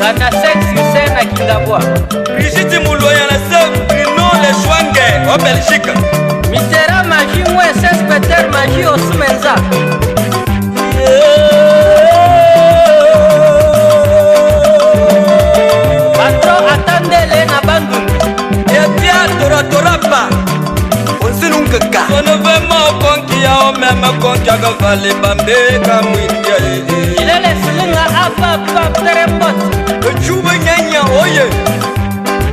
Gana sexe Hussein à Kindabwa. Brigitte Mouloya la sœur Bruno Les Chouangues en Belgique. Mitera Magie Moué SS Peter Magie Osmenza. Patron attendez-les na Bandung. Etia Toratorapa. Onsinungaka. On ne veut pas qu'on qui a au même qu'on qui a gavalé Bambé Kamouindia. Il est le silinga Abba Terembot. Le Chouba Nyanya Oye.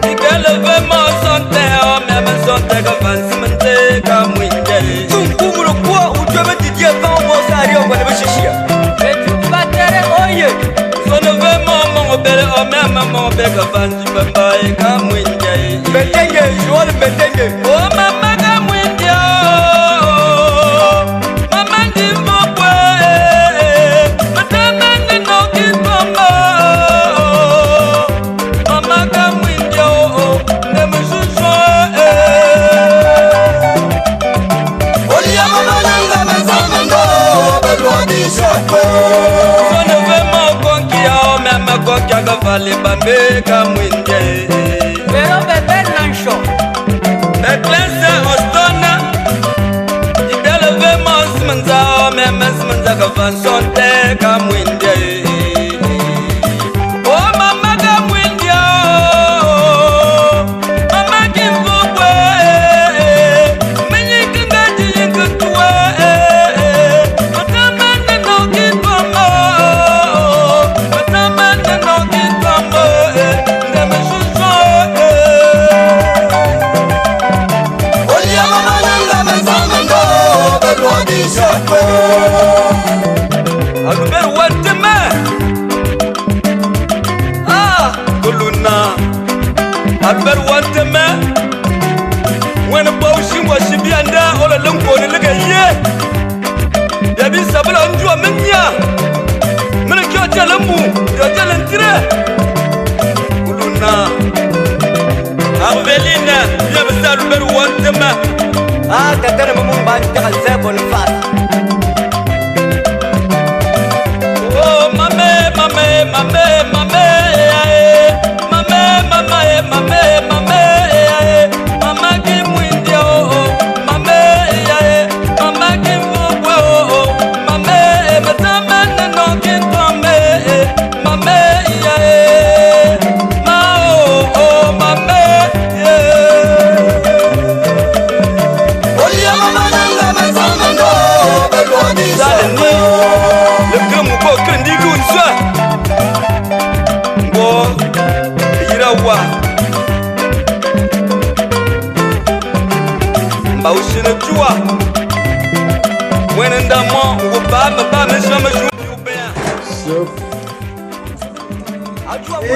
Il est vraiment santé au même santé Gavansimante Kamouindia. Tunkou le quoi ou tu veux dire avant moi ça arrive au Guadalachia. Et tu vas terre Oye. On ne veut pas mon bel au même mon bec Gavansimante Kamouindia. Betenge, Joël Betenge. Oh maman. Vale Bambé Kamouindia. Pero bébé Nancho. Eclese Ostona. Il est levé mon smanza, même smanza Gavanson Kamouindia. Oh mama Kamouindia. Mama Kimboubwe. Mini Kingati Yinkutua. Matamane no Kimpamo. Matamane no Kimpamo. Ndeme Shusho. Olia mama nanga mazamando. Belwa Dishako. Albert Wateme. Ah, Koluna. Albert Wateme. When a potion was she be under all along for the Legaye. There is a bell on you, Menia. Melchior Jalamu, your Jalantire. Koluna. Abelina, you have a Albert Wateme. Ah, Katana Mumba, Jalse Bonifaz. Oh, mame, mame, mame, mame, mame, mame, mame, mame, mama Kimwindia, mame, mama Kimwindia, mame, matamane no Kimwame, mame, ma oh, mame, Olia mama nanga mazamando, belwadi saleni. Le grand mot que dit comme ça. Bon, irawa. Ba usine tua. When ndamo wo ba me shama ju bien. So. Ajua wo.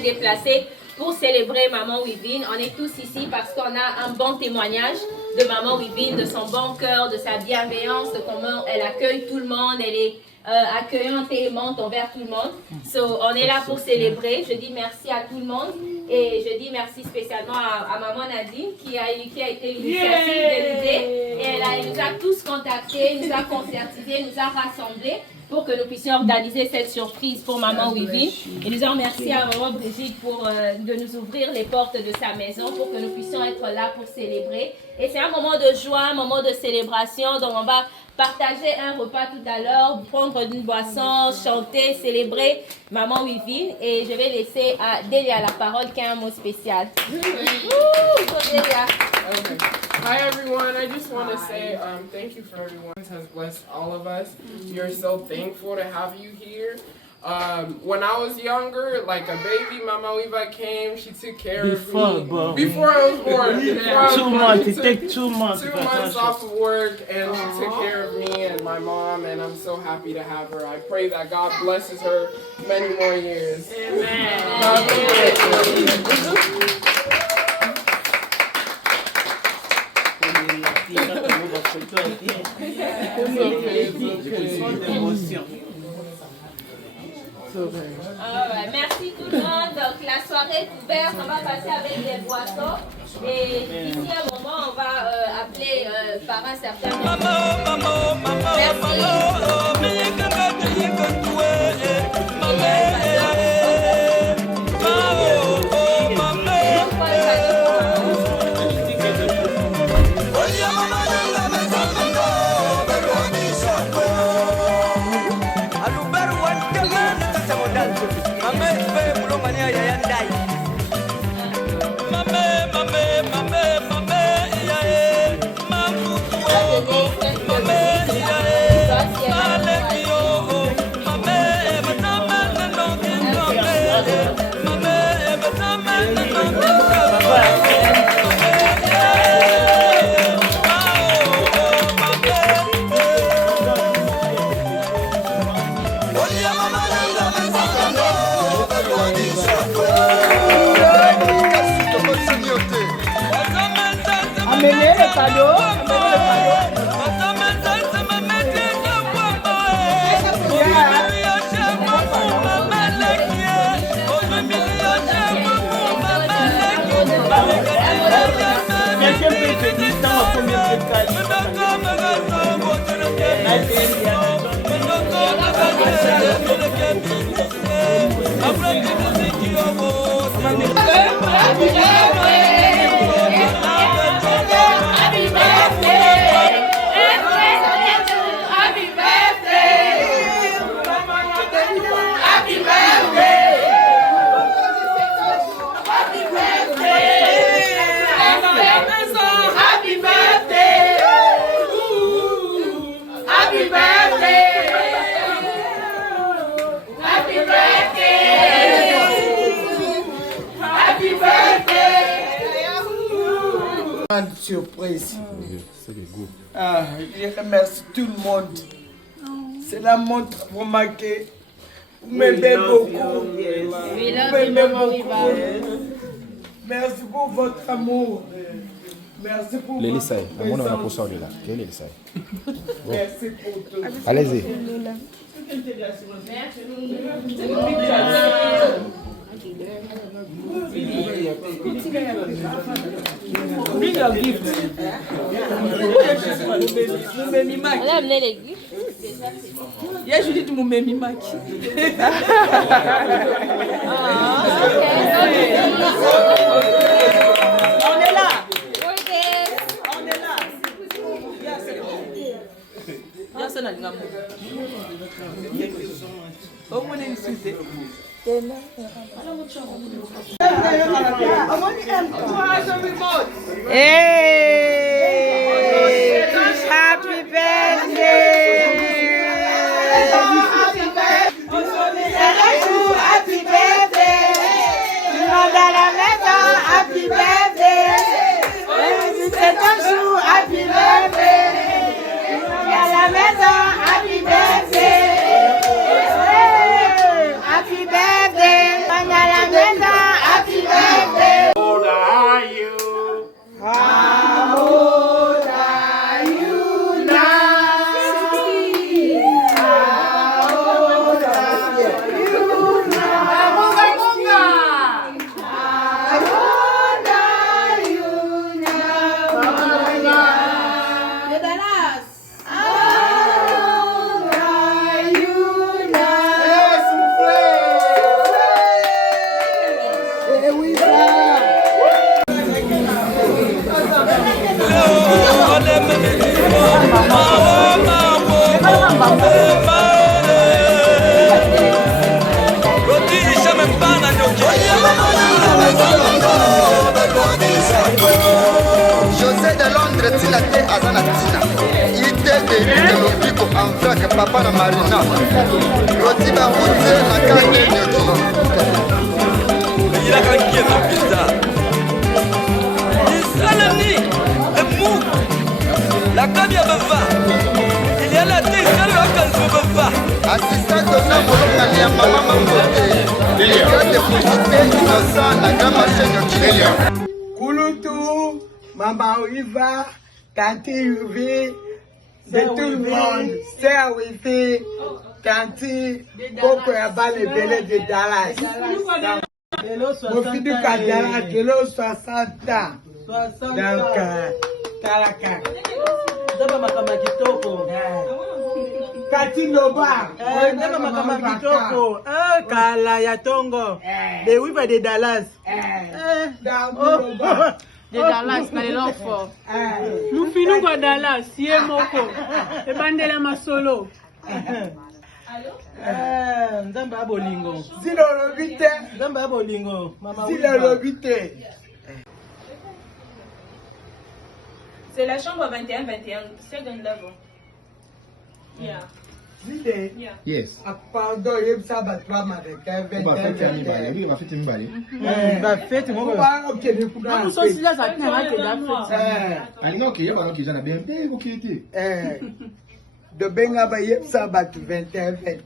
Déplacés pour célébrer Maman Wivine. On est tous ici parce qu'on a un bon témoignage de Maman Wivine, de son bon cœur, de sa bienveillance, de comment elle accueille tout le monde, elle est accueillante et aimante envers tout le monde. So, on est là pour célébrer. Je dis merci à tout le monde et je dis merci spécialement à Maman Nadine qui a été l'initiative de l'idée. Et elle nous a tous contactés, nous a concertisés, nous a rassemblés pour que nous puissions organiser cette surprise pour Maman Wivine. Et nous en remercions à Maman Brigitte de nous ouvrir les portes de sa maison pour que nous puissions être là pour célébrer. Et c'est un moment de joie, un moment de célébration. Donc on va partager un repas tout à l'heure, prendre une boisson, chanter, célébrer Maman Wivine. Et je vais laisser à Delia la parole qui a un mot spécial. Okay. Hi everyone. I just want to say thank you for everyone has blessed all of us. We are so thankful to have you here. When I was younger, like a baby, Mama Wiva came. She took care of me before I was born. 2 months. It takes 2 months. 2 months off of work, and she took care of me and my mom, and I'm so happy to have her. I pray that God blesses her many more years. Amen. Merci tout le monde. Donc la soirée est ouverte. On va passer avec les boissons. Et d'ici un moment, on va appeler par un certain nombre. Amenez le cadeau. Surprise. Je remercie tout le monde. Cela montre vraiment que vous m'aimez beaucoup. Vous m'aimez beaucoup. Merci pour votre amour. Merci pour votre présence. Merci pour tout. Allez-y. Bring your gift. On a amené les gifts. Il y a Judith Moumemi Maki. On est là. On est là. Hey! Happy birthday! Happy birthday! Dans la maison, happy birthday! C'est ton jour, happy birthday! Dans la maison, happy birthday! Happy birthday! Dans la maison, happy birthday! How old are you? ntina te aza na ntina ite de lobiko envers papa na marina roti baroute na karte nyoki yiraka nkiema mpenza isalani emu lakabi ya bava iliala te isali bakanzi bava assistant dona molongani ya mama mambote ekate profite innocent na grand marché nyoki Kulutu, Maman Riva, Tanti Yuvi, de tout le monde, Sœur Wifi, Tanti, Coco Yaba, les bélés de Dallas. Mon fils du Kadala, de l'eau 60 ans. Donc, Talaka. Kati Noba. Ndaba makama kitoko. Kala ya Tongo. De Wiva de Dallas. De Dallas, Kalelo fort. Nous finissons par Dallas, Yé Moko, et Bandela Masolo. Nzamba bolingo. Zilo Lobite. Nzamba bolingo. Zilo Lobite. C'est la chambre 21-21, second level. Yeah. Zile. Yes. Pardon, il y a un peu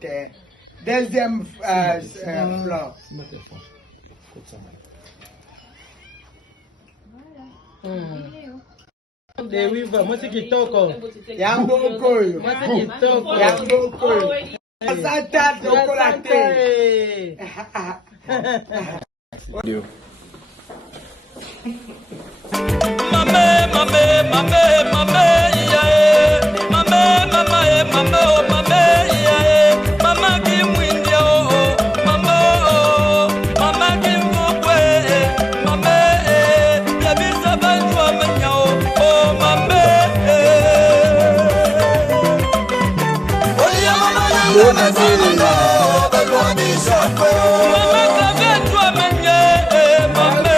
de deuxième floor. De Wiva, moi c'est kitoko. Yamboko. Moi c'est kitoko. Yamboko. Santa chocolate. Mame, mame, mame, mame, yeah. Mame, mama, mame, oh, mame, yeah. Mama ki mwindia, oh, mama, oh, mama ki mkwe, mame, ya bisa banjwa menya, oh, mame, oya mama yanga mazina, bagwadisha kwe, mama kavenjwa menya, mame,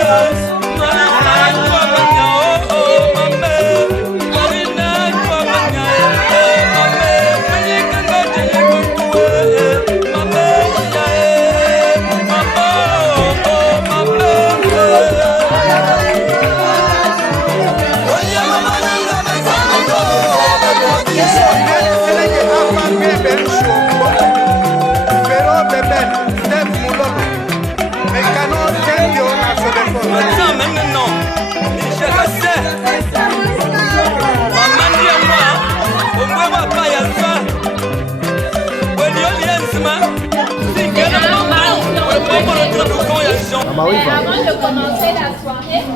Mais avant de commencer la soirée, on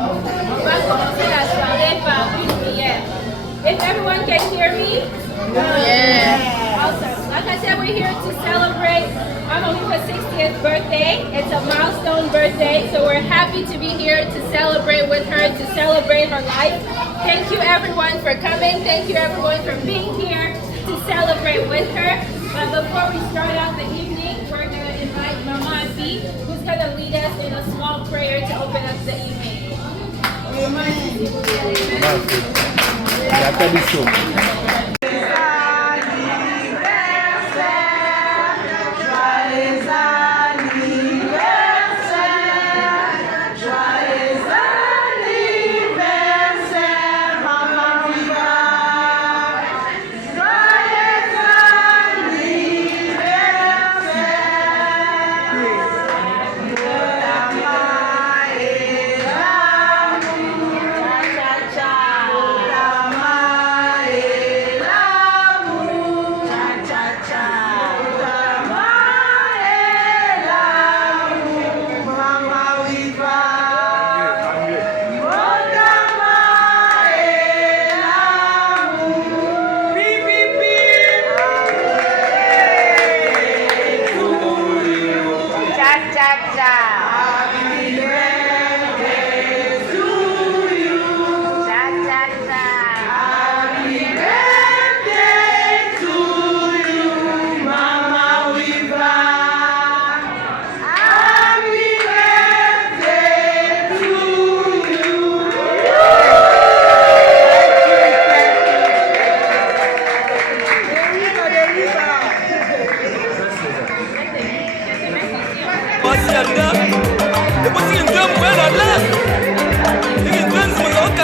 va commencer la soirée par une prière. If everyone can hear me? Yeah. Awesome. Like I said, we're here to celebrate Mama Wiva's 60th birthday. It's a milestone birthday, so we're happy to be here to celebrate with her, to celebrate her life. Thank you everyone for coming. Thank you everyone for being here to celebrate with her. But before we start out the evening, we're going to invite Mama B, who's going to lead us in a small prayer to open up the evening.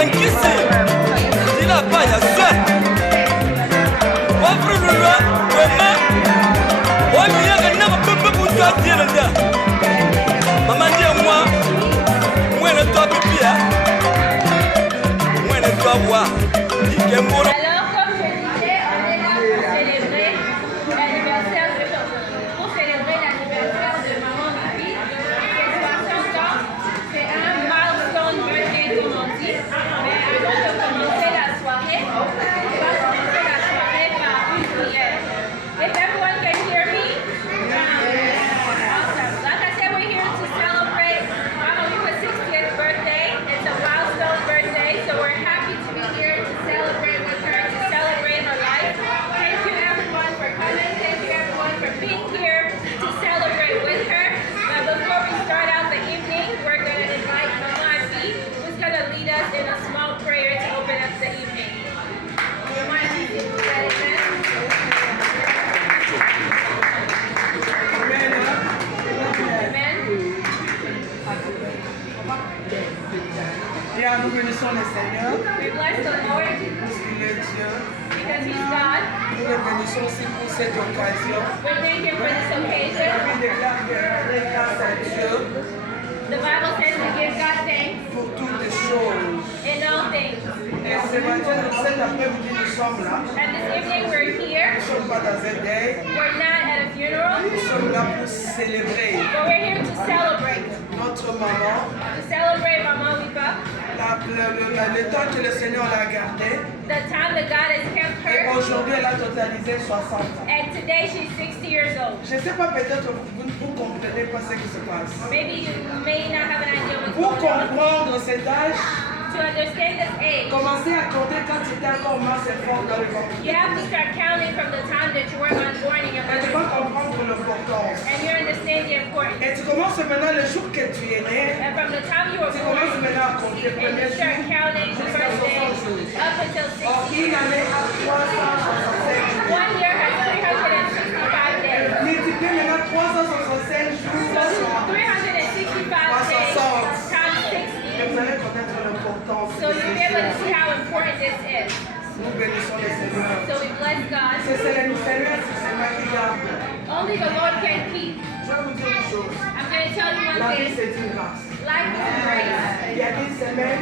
nkisi dila panya swe wafru lulwa wema wamiya ka naka pepe buntu atiele nda mama ndiye mwa mwene toa pipia mwene toa bwa ikemboro. Alors, comme je disais, on est là pour célébrer l'anniversaire de maman Vivi, qui est 60 ans. C'est un milestone birthday, comme on dit. Mais avant de commencer la soirée, on va commencer la soirée par une prière. If everyone can hear me, awesome. Like I said, we're here to celebrate Mama Viva's 60th birthday. It's a milestone birthday, so we're happy to be here to celebrate with her, to celebrate her life. Thank you everyone for coming. Thank you everyone for being here to celebrate with her. But before we start out the evening, we're going to invite Mama V, who's going to lead us in a small prayer to open up the evening. Mama V, s'il vous plaît, amen. Amen. Et nous bénissons le Seigneur, We bless the Lord parce qu'il est Dieu. because He's God. Nous le bénissons aussi pour cette occasion. We thank Him for this occasion. Il déclare que les grâces à Dieu The Bible says to give God thanks pour toutes les choses. in all things. Et ce matin, cet après-midi, nous sommes là. And this evening we're here. Nous ne sommes pas dans un deuil. We're not at a funeral, Nous sommes là pour célébrer but we're here to celebrate. notre maman, To celebrate Mama Viva, le temps que le Seigneur l'a gardée. the time that God has kept Et her. aujourd'hui, elle a totalisé 60 ans. And today she's 60 years old. Je ne sais pas, peut-être vous ne comprenez pas ce qui se passe. Maybe you may not have an idea what's Pour going on. comprendre cet âge, To understand this age, commencez à compter quand tu étais encore mince et fort dans le ventre. you have to start counting from the time that you were unborn in your Et tu mother's vas womb. comprendre l'importance. And you understand the importance. Et tu commences maintenant le jour que tu es né, And from the time you were tu commences born, maintenant à compter le and you premier start jour. counting the first day up until 60. Or, une année à 365 jours. 1 year has 365 days. Multipliez maintenant 365 jours So par 365 days times 60. Et vous allez connaître l'importance So de you'll be ces able to jours. see how important this is. Nous bénissons le Seigneur. So we bless God. C'est le Seigneur, c'est moi qui garde. Only the Lord can keep. Je vais vous dire une chose. I'm going to tell you one La vie, thing. c'est une grâce. Life is a grace. Il y a une semaine,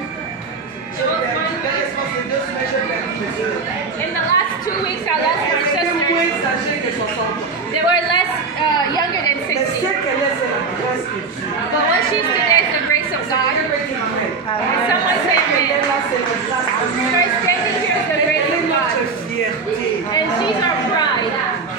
It was one dans week. l'espace de 2 semaines, j'ai perdu mes yeux. In the last 2 weeks, I lost my Elle était sister. moins âgée que 60 ans. They were less younger than Mais ce 60. qu'elle est, c'est la grâce de Dieu. But what she's today is the grace of God. Je veux dire amen. Someone say Elle est amen. là, c'est la grâce de Dieu. Her standing here is the Elle grace est of God. notre fierté. And she's our pride.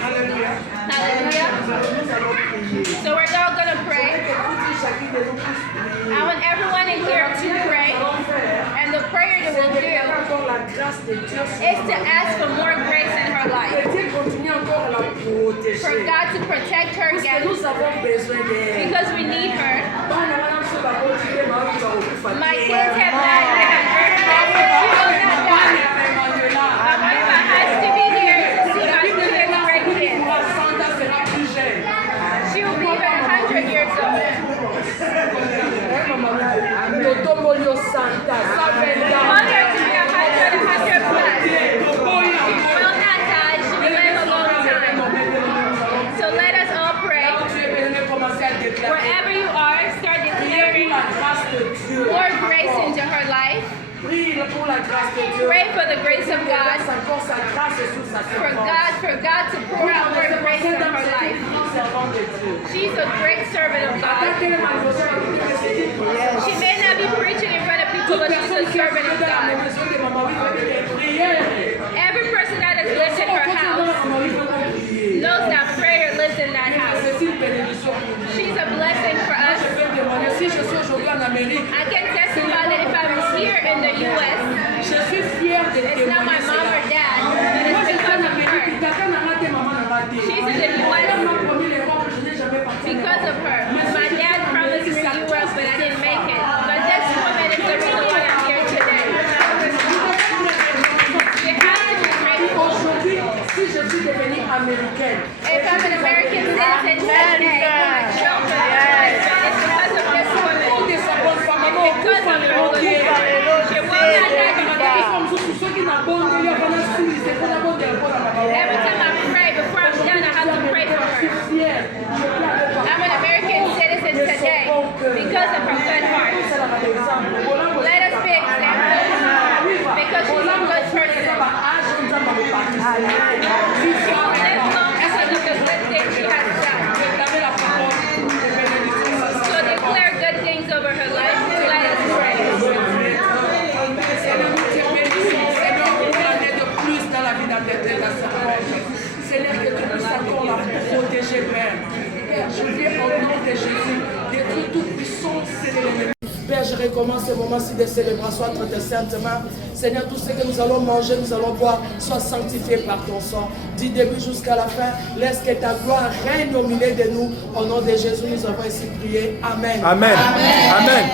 Alléluia. Hallelujah. Nous allons prier. So we're all going to pray. Que toute chacune de nous puisse prier. I want everyone in here to pray. And the prayer that we'll do Encore la grâce de Dieu. is to ask for more grace in her life. Que Dieu continue encore à la For protéger. God to protect her Parce que again. nous avons besoin d'elle. Because we need her. My My kids have not had birthdays, but she will not die. Mama Viva has to be here to see our kids great kids. She will be even 100 years old. We want her to be 100 plus. She will not die. She will live a long time. So let us all pray. Wherever you are, start declaring more grace into her life. Pray for the grace of God. For God to pour out more grace in her life. She's a great servant of God. She may not be preaching in front of people, but she's a servant of God. Every person that has lived in her house knows that prayer lives in that house. She's a blessing for us. I can testify that if I was here in the U.S., it's not my mom or dad, but it's because of her. She's in the U.S. because of her. My dad promised me U.S., but I didn't make it. But this woman is the reason why I'm here today. You have to be grateful. If I'm an American citizen today, my children, it's because of this woman. It's because of her. She will not Every time I pray, before I'm done, I have to pray for her. I'm an American citizen today because of her good heart. Let us be examples because she's a good person. She will live long because of the good things she has done. So declare good things over her life. Let us pray. Seigneur, que tu nous accordes la protéger, Père. Père, je viens au nom de Jésus, détruire toute puissance, Seigneur. Père, je recommence ce moment-ci de célébration entre tes saintes mains. Seigneur, tout ce que nous allons manger, nous allons boire, soit sanctifié par ton sang. Du début jusqu'à la fin, laisse que ta gloire règne au milieu de nous. Au nom de Jésus, nous avons ainsi prié. Amen. Amen. Amen.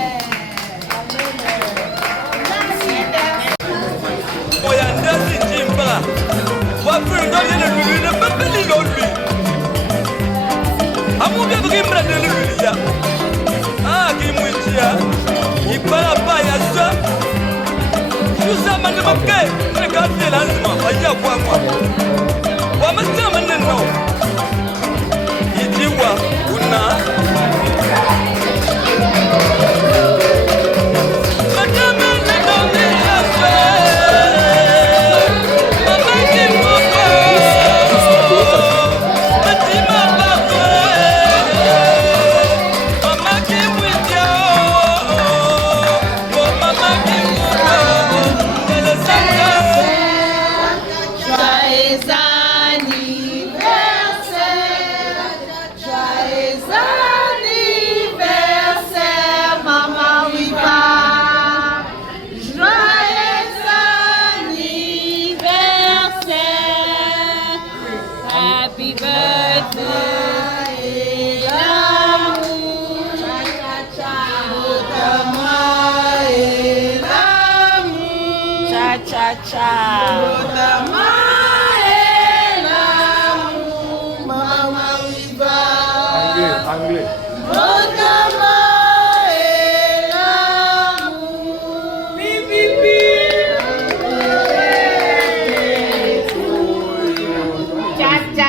Anglais.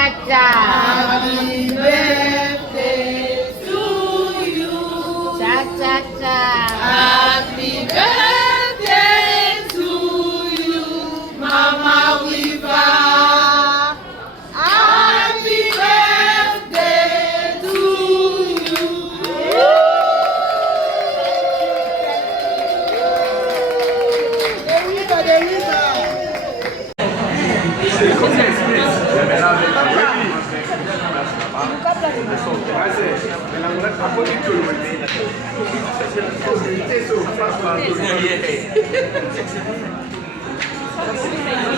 Happy birthday to you. Happy birthday to you, Mama Wiva. Happy birthday to you.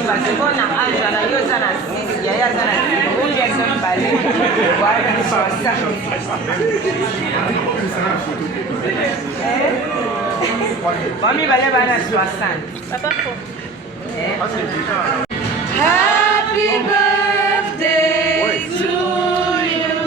Basibona ajana yoza na sisi yaya zana uja zombale wala swasa Mami bale bana swasa papa ko Happy birthday to you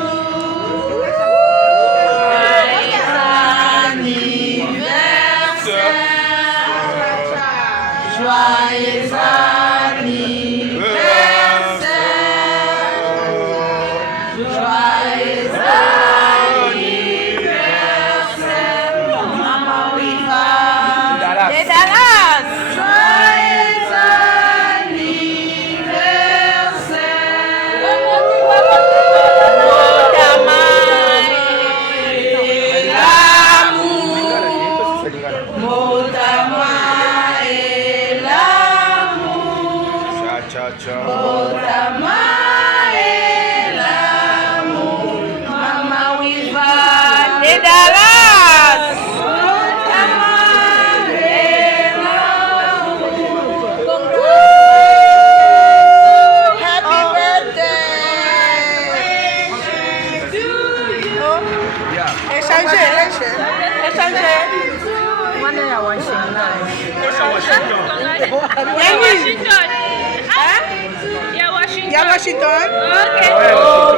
Joyeux Washington. Okay.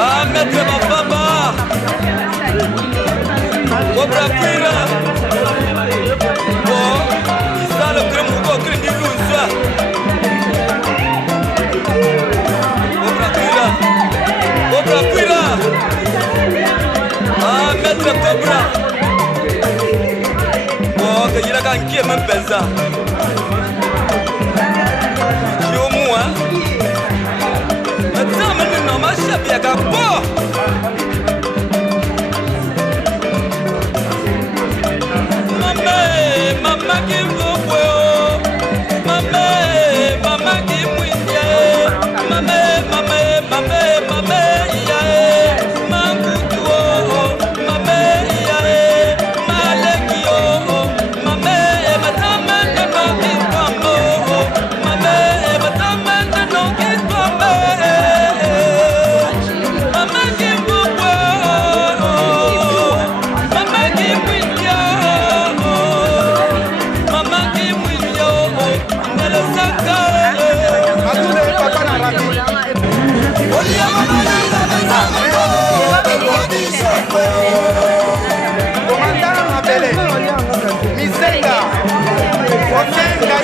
Ah, maître Mafamba. Cobra Pira. Bon, ça le crème ou quoi, crème du louze. Cobra Pira. Cobra Pira. Ah, maître Cobra. Bon, que je l'ai gagné même pesant. Je au moins. Maintenant, maintenant, ma chérie, à Gabo. Mama qui m'ouvre, mama qui mouille, mama, yae, makuto, mama, yae, malekio, mama, matama de noki kwambo, mama, matama de noki kwambo, mama qui m'ouvre, mama qui mouille. Misenga, Osenga,